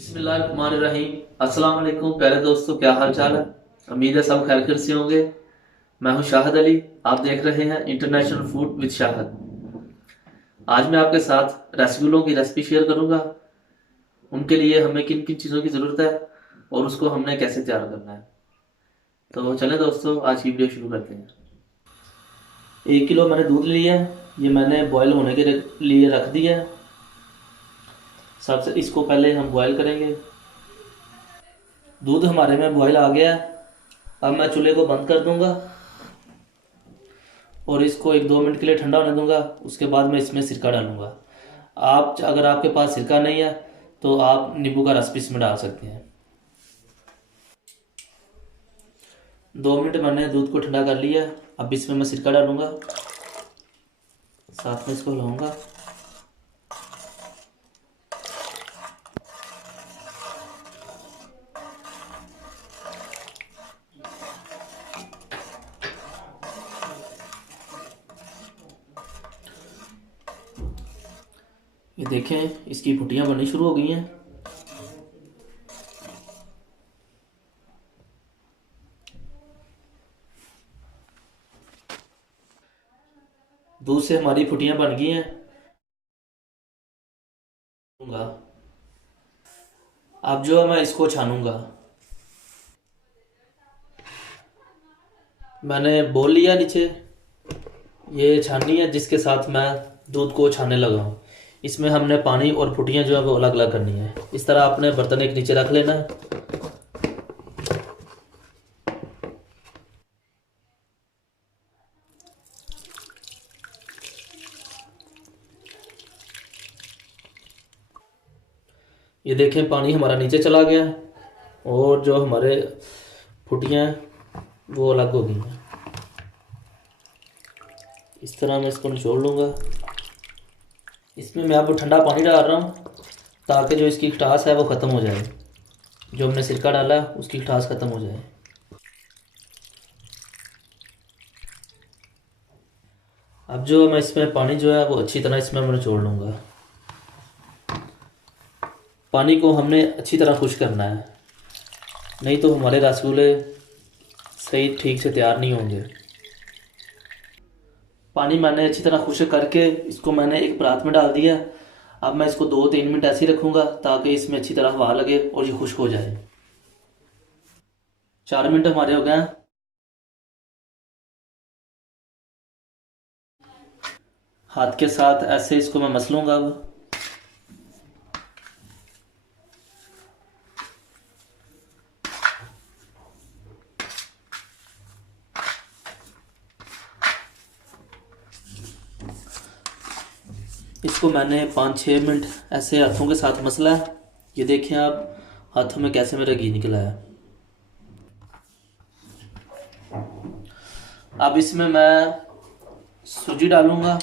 बिस्मिल्लाहिर्रहमानिर्रहीम। अस्सलाम वालेकुम प्यारे दोस्तों, क्या हाल चाल है। उम्मीद है सब खैर खैर से होंगे। मैं हूं शाहद अली, आप देख रहे हैं इंटरनेशनल फूड विद शाहद। आज मैं आपके साथ रसगुल्लों की रेसिपी शेयर करूंगा। उनके लिए हमें किन किन चीज़ों की ज़रूरत है और उसको हमने कैसे तैयार करना है। तो चलें दोस्तों, आज की वीडियो शुरू करते हैं। 1 किलो मैंने दूध लिया है, ये मैंने बॉयल होने के लिए रख दिया है। सबसे इसको पहले हम बॉयल करेंगे। दूध हमारे में बॉयल आ गया है। अब मैं चूल्हे को बंद कर दूंगा और इसको 1-2 मिनट के लिए ठंडा होने दूंगा। उसके बाद मैं इसमें सिरका डालूंगा। आप अगर आपके पास सिरका नहीं है तो आप नींबू का रस भी इसमें डाल सकते हैं। 2 मिनट मैंने दूध को ठंडा कर लिया। अब इसमें मैं सिरका डालूंगा, साथ में इसको हिलाऊंगा। ये देखें, इसकी फुटियां बननी शुरू हो गई हैं। दूध से हमारी फुटियां बन गई हैं। अब जो है मैं इसको छानूंगा। मैंने बोल लिया नीचे, ये छाननी है जिसके साथ मैं दूध को छानने लगा हूँ। इसमें हमने पानी और फुटियां जो है वो अलग अलग करनी है। इस तरह आपने बर्तन एक नीचे रख लेना है। ये देखें, पानी हमारा नीचे चला गया है और जो हमारे फुटियां हैं वो अलग हो गई हैं। इस तरह मैं इसको निचोड़ लूँगा। इसमें मैं अब ठंडा पानी डाल रहा हूँ ताकि जो इसकी खटास है वो ख़त्म हो जाए। जो हमने सिरका डाला है उसकी खटास ख़त्म हो जाए। अब जो मैं इसमें पानी जो है वो अच्छी तरह इसमें मैं निचोड़ लूँगा। पानी को हमने अच्छी तरह खुश करना है, नहीं तो हमारे रसगुल्ले सही ठीक से तैयार नहीं होंगे। पानी मैंने अच्छी तरह खुश्क करके इसको मैंने एक परात में डाल दिया। अब मैं इसको 2-3 मिनट ऐसे ही रखूँगा ताकि इसमें अच्छी तरह हवा लगे और ये खुश्क हो जाए। 4 मिनट हमारे हो गए हैं। हाथ के साथ ऐसे इसको मैं मसलूँगा। अब इसको मैंने 5-6 मिनट ऐसे हाथों के साथ मसला है। ये देखें आप, हाथों में कैसे मेरा घी निकला है। अब इसमें मैं सूजी डालूंगा।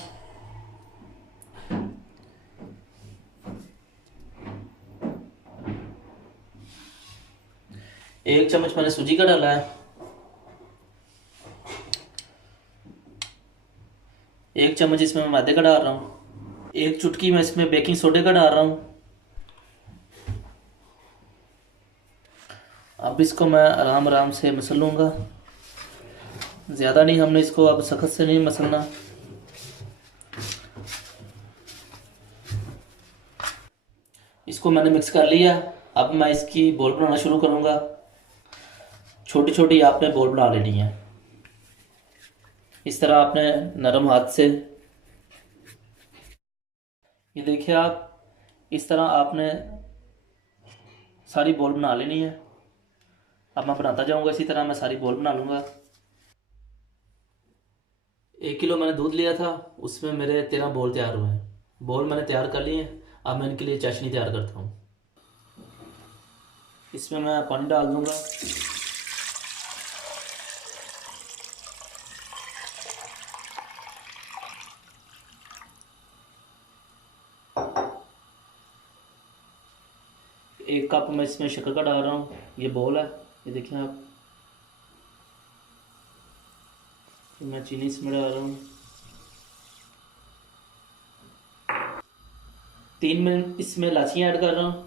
1 चम्मच मैंने सूजी का डाला है। 1 चम्मच इसमें मैं मैदे का डाल रहा हूँ। 1 चुटकी मैं इसमें बेकिंग सोडे का डाल रहा हूँ। अब इसको मैं आराम आराम से मसल लूँगा। ज़्यादा नहीं, हमने इसको अब सख्त से नहीं मसलना। इसको मैंने मिक्स कर लिया। अब मैं इसकी बॉल बनाना शुरू करूँगा। छोटी छोटी आपने बॉल बना लेनी है। इस तरह आपने नरम हाथ से, ये देखिए आप, इस तरह आपने सारी बॉल बना लेनी है। अब मैं बनाता जाऊँगा, इसी तरह मैं सारी बॉल बना लूँगा। 1 किलो मैंने दूध लिया था, उसमें मेरे 13 बॉल तैयार हुए हैं। बॉल मैंने तैयार कर लिए हैं। अब मैं इनके लिए चाशनी तैयार करता हूँ। इसमें मैं पानी डाल दूँगा। एक कप मैं इसमें शक्कर का डाल रहा हूँ। ये बॉल है, ये देखें आप। मैं चीनी इसमें डाल रहा हूँ। 3 मिनट इसमें इलायचियाँ ऐड कर रहा हूँ।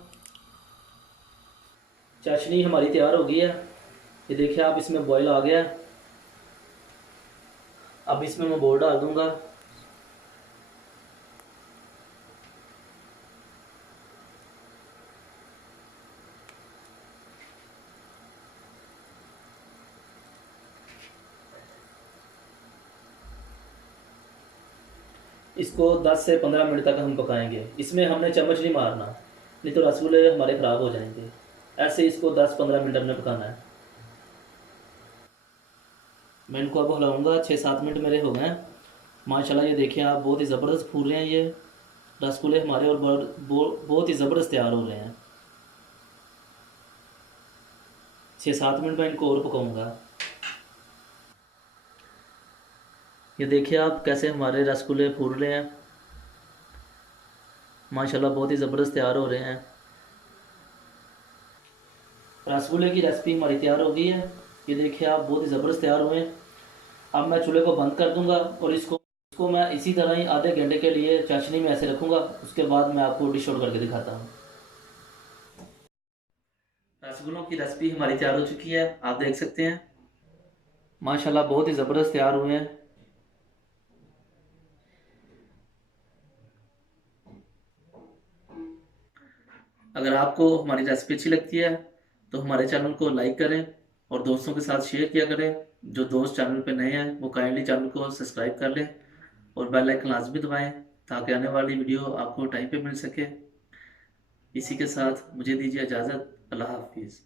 चाशनी हमारी तैयार हो गई है। ये देखिए आप, इसमें बॉयल आ गया। अब इसमें मैं बोर डाल दूंगा। इसको 10 से 15 मिनट तक हम पकाएंगे। इसमें हमने चम्मच नहीं मारना, नहीं तो रसगुल्ले हमारे ख़राब हो जाएंगे। ऐसे इसको 10-15 मिनट हमने पकाना है। मैं इनको अब हिलाऊंगा। 6-7 मिनट मेरे हो गए हैं। माशाल्लाह ये देखिए आप, बहुत ही ज़बरदस्त फूल रहे हैं ये रसगुल्ले हमारे, और बहुत ही ज़बरदस्त तैयार हो रहे हैं। 6-7 मिनट में इनको और पकाऊंगा। ये देखिए आप कैसे हमारे रसगुल्ले फूल रहे हैं। माशाल्लाह बहुत ही ज़बरदस्त तैयार हो रहे हैं। रसगुल्ले की रेसिपी हमारी तैयार हो गई है। ये देखिए आप, बहुत ही ज़बरदस्त तैयार हुए हैं। अब मैं चूल्हे को बंद कर दूंगा और इसको मैं इसी तरह ही आधे घंटे के लिए चाशनी में ऐसे रखूंगा। उसके बाद मैं आपको डिश आउट करके दिखाता हूँ। रसगुल्लों की रेसिपी हमारी तैयार हो चुकी है, आप देख सकते हैं। माशाल्लाह बहुत ही ज़बरदस्त तैयार हुए हैं। अगर आपको हमारी रेसिपी अच्छी लगती है तो हमारे चैनल को लाइक करें और दोस्तों के साथ शेयर किया करें। जो दोस्त चैनल पे नए हैं वो काइंडली चैनल को सब्सक्राइब कर लें और बेल आइकन लाजमी दबाएं, ताकि आने वाली वीडियो आपको टाइम पे मिल सके। इसी के साथ मुझे दीजिए इजाज़त। अल्लाह हाफिज़।